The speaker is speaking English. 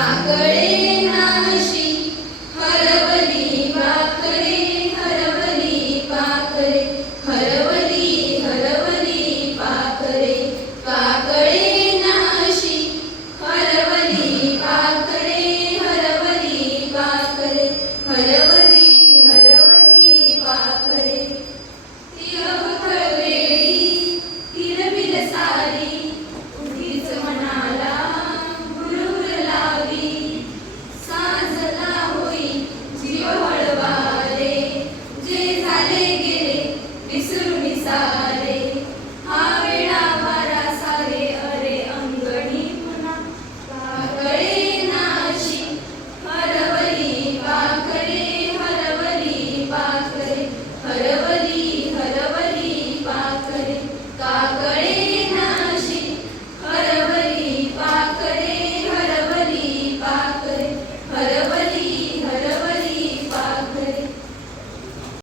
i'm going to Sacred.